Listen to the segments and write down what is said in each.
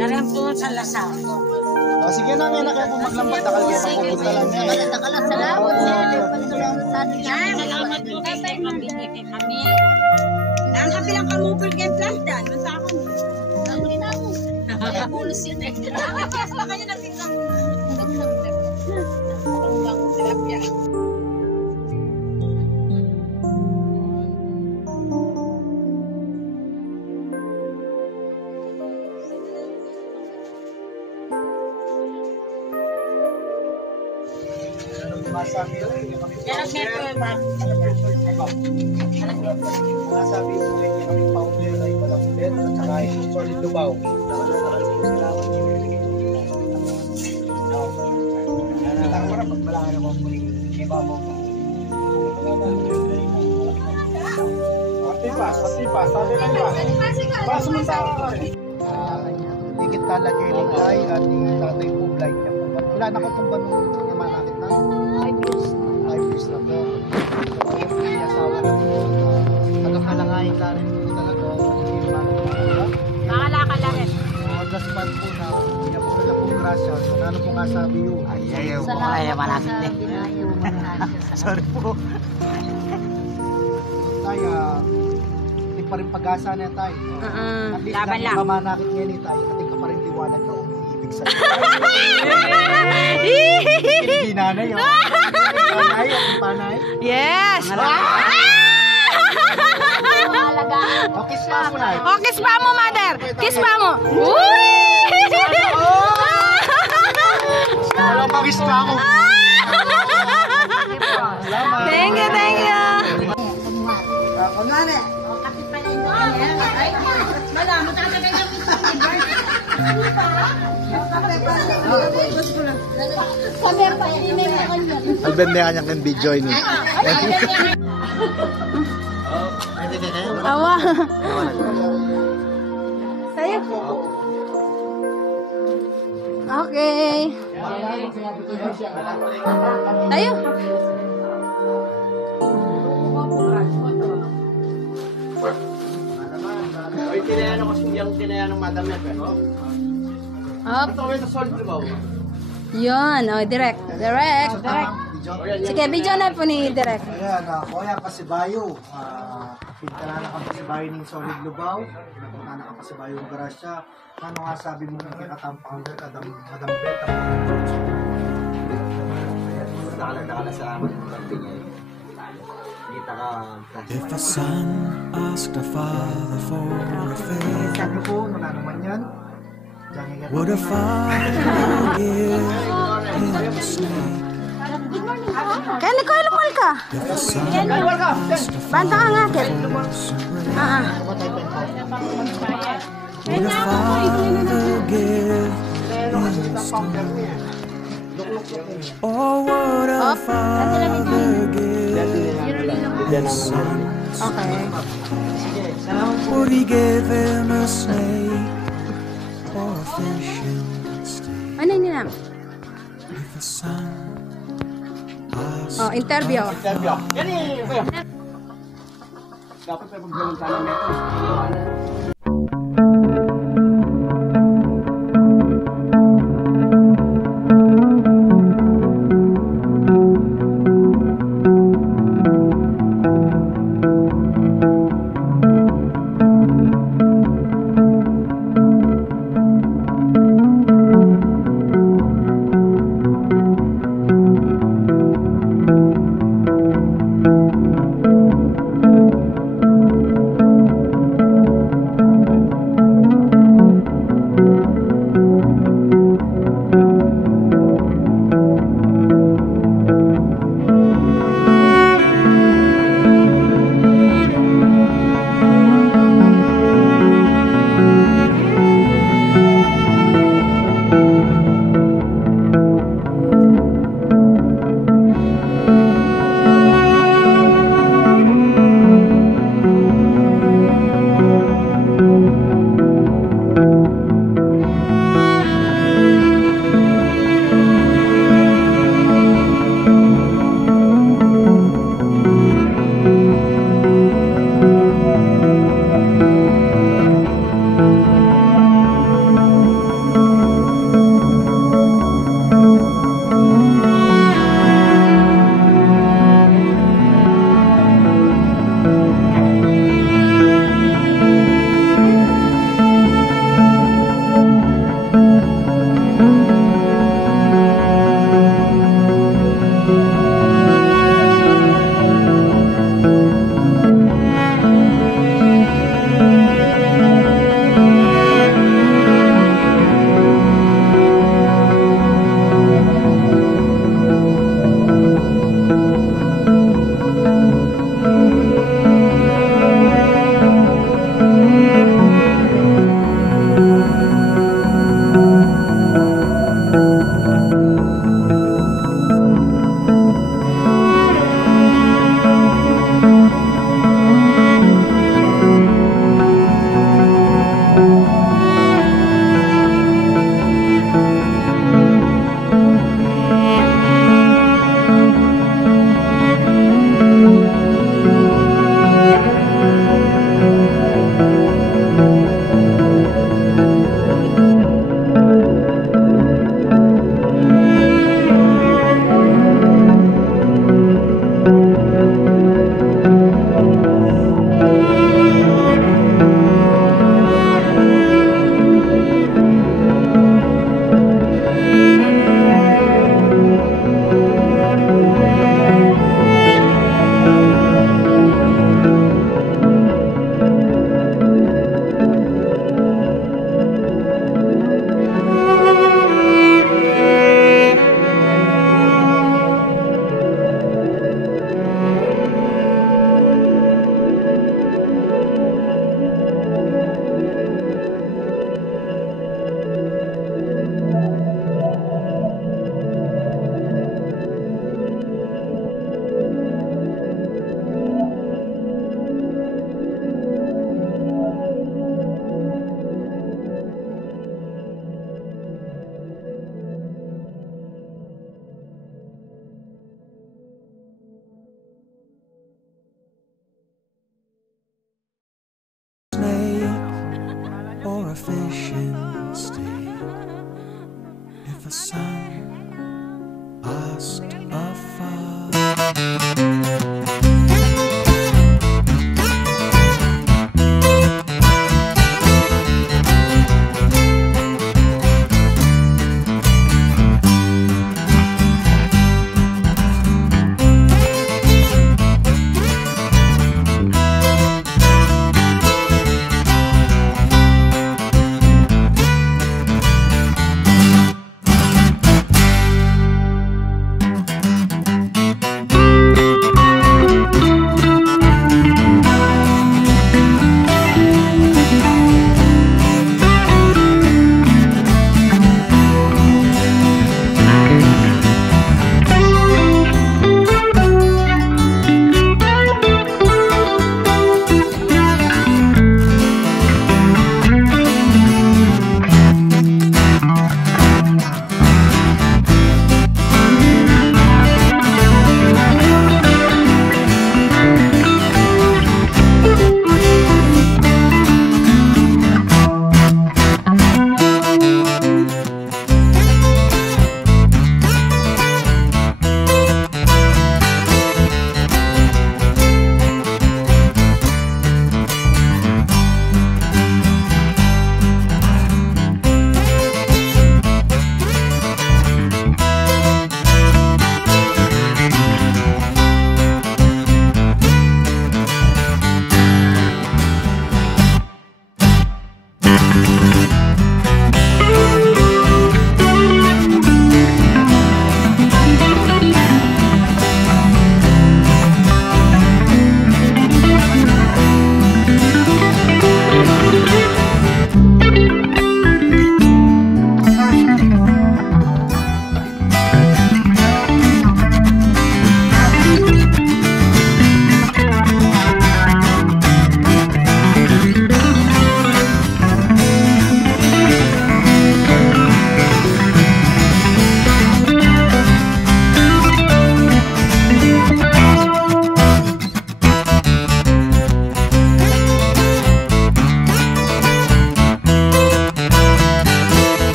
Naran po sa Lasal. Sige na nga na kayo kung maglambat. Takal kayo mapupunta lang niya. Salamat po kayo kami. Ang kapilang kamupil kayo plantan. Masa ako mo. Ang linaw. Kaya pulos yun eh. Kaya sa kanya natin lang. Ang terapya. Masabi ko Masabi ko yung powder ay walang bed at saka yung solid lubaw. Tama pag malahan ako muling ibabaw ka. Patipas. Sabi lang ba? Paso mo sa ako rin. Higit talaga yung ligay at yung tatay po blind niya po. Ilan ako kung ba nung namanakit na? 5 years na po. Yung asawa na po. Nagkakalangay na rin po talaga. Makalaka lang eh. Gaspan po na niya po na po grasya. So ano po nga sabi yun? Ayaw po kaya malapit eh. Sorry po. Tayo, hindi pa rin pag-asa na tayo. At least laban lang. Mamanakit ngayon eh tayo. At ka pa rin liwanag na umiibig sa hindi nanay yun. Panay. Yes! O, kiss pa mo na. Oh, kiss pa mo, mother! Kiss pa mo! Uy! Wala pang kiss pa ako. Thank you, thank you! Kunwari. Kapit pala yung ay, wala mo talaga yung Alben na kanyang kan video ini. Awa. Tayo. Okay. Tayo. Ay, tinayaan ko yung tinayaan ng madam yan. Up. Ito ko yung solve ba? Yun. Oh, direct. Direct. Direct. Sige, video na po ni direct. Ayan, Kuya Pasibayo. Pintana ka Pasibayo ng Solid Lubaw. Pintana ka Pasibayo ng Garasya. Ano nga sabi mo ng kikatampang Madam Beta? Nakala sa amin. Kita ka. If a son asked a father for a favor, Sabi ko, ano naman yan? would a father give him a snake? Kaya Nicole, lumal ka. If a son asked a Banta ka nga, Kit. would a father give him a snake? Or would a father give his son? Okay. Would he give him a snake or a fish instead? Ano yun na? If a son asked Oh, interview. Yan eh, kuya. Dapat may paggalang ka ng metal.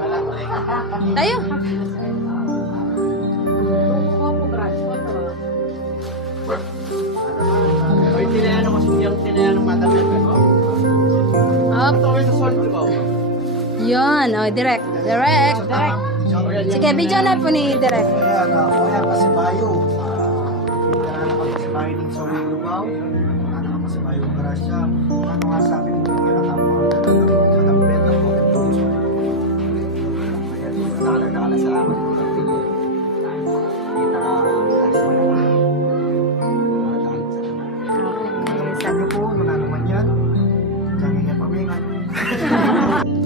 Tayo. Ay, tinayan ako yung tinayan ng madam na ito. Up. Ito ay sa sol, di ba? Yun. Oh, direct. Direct. Sige, video na po ni direct. Ayan, ayan pa si Bayo. Pinanaan ako si Bayo din sa Lugaw. Pinanaan ako si Bayo Garasya. Ano nga sabi mo kaya nakapagpapit ako. Salamat po sa video. Kita ka. Saan niyo po? Ano na naman yan? Diyan nga pamingan.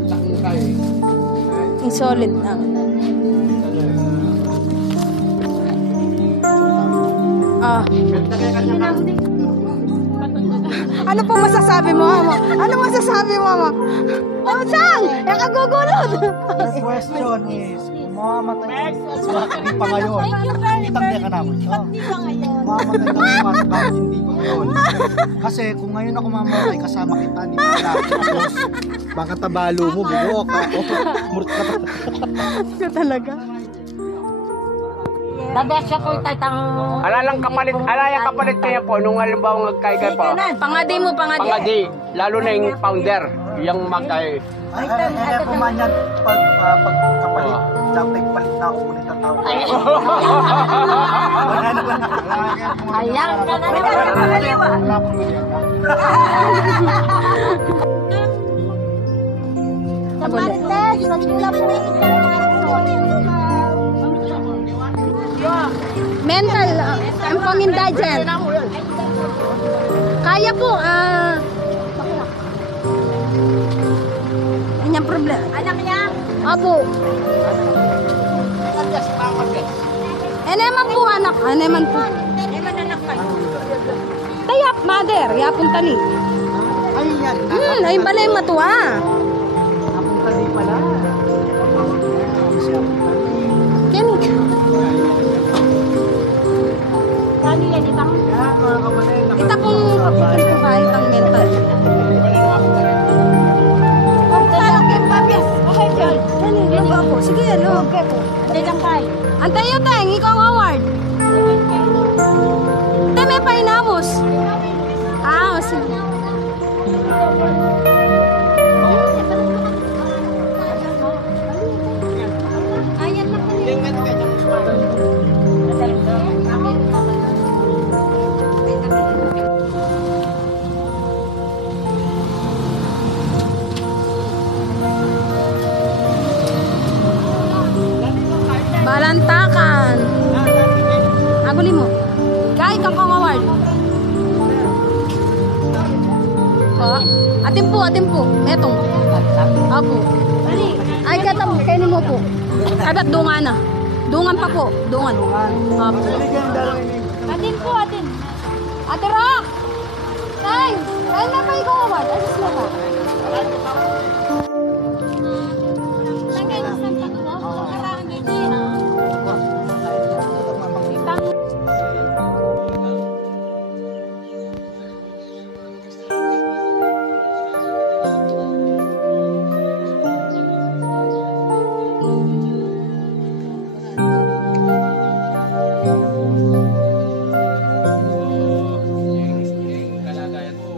Laking kayo. Yung solid na. Ah. Ano po masasabi mo, Ama? Ano masasabi mo, Ama? Oh, Sang! Yung kagugulod! The question is, mamamatay hindi pa ngayon. Kitang ka naman. Mamamatay ka naman kahit hindi pa ngayon. Kasi kung ngayon ako mamamatay kasama kita, hindi mo tapos baka tabalo mo, bubok ka. Murot ka pa. Ito talaga. Alalang kapalit kaya po, nung halimbawa nagkaigan po. Pangadi mo, pangadi. Pangadi, lalo na yung founder, yung magkay. Ay, kumanyan pagkapalit. Dapat palit na ako ulit ang tao. Ayan ka na naman. Wala pong ganyan. Sa Marites, sa Chula po yung isang Mental, ang pang-indigent. Kaya po, Kanyang problema. anak niya. Apo. Eneman po anak, eneman po. Eman anak ka. Tayap, mother, yapon tani. Ay, yan. Ay balay matuwa. Napunta di pala. Kini. Kani yan itang. Ita pong kahit ang mental. Kung saan ang papis. Okay, John. Ano ba po? Sige, ano? Okay po. Dito kay. Antay yung teng, ikaw ang award. Ito may painamos. Ah, sige. Ayan na po. Balantakan. Aguli mo. Kahit kang award. Oh, atin po. Metong. Apo. Ay, katam, kainin mo po. Ay, ba't dungan na? Dungan pa po. Dungan. Apo. Atin po, atin. Ate Rock! Thanks! Kain na pa ikaw award. Alis mo ka. Saan kayo sa Santa Cruz? Karang ganyan. Kalagayan mo.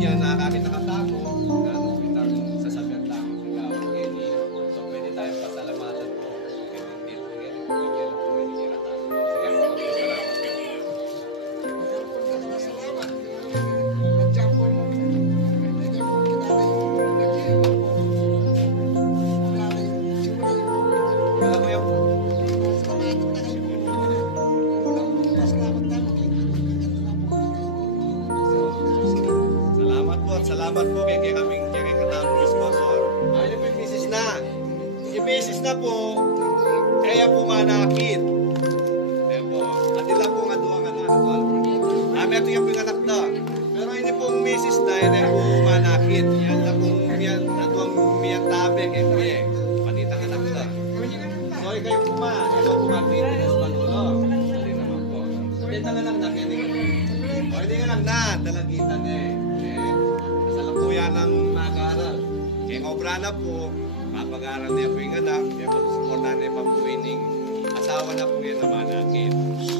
niya nakakakit nakatago, gano'n po itang sasabihan lang ng gawin Kenny. So pwede tayong pasalamatan po. Kenny po, Kenny po, Kenny po, Kenny kirata. Sige po, wala ko yung salamat po kay kaming katamong sponsor. Ayun po yung misis na. Yung misis na po, kaya po manakit. Ayan po. At ilan po nga duwang anak. Ito yung pinganak na. Pero hindi po yung misis na, yun ay po manakit. Yan lang po yan. Natuang miyang tabi kay kuya. Panitang anak na. So, kayo po ma. Ito po makit. Ito po manulo. Hindi naman po. Panitang anak na. Hindi nga lang na. Dalagitan eh. Yan ang mag-aaral. Kaya ngobra na po, mapag-aaral niya po yung anak, kaya pag-supportan niya pa po yung asawa na po yan na manakit.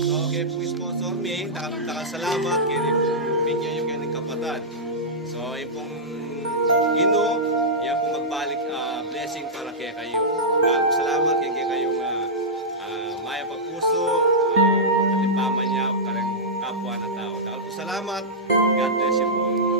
So, kaya po sponsor me, salamat, kaya bigyan yung kanyang kapatid. So, yung pong ino, yan po magbalik blessing para kaya kayo. Salamat kaya kayong maya pagpuso, at ipaman niya, karang kapwa na tao. Salamat, God bless you po.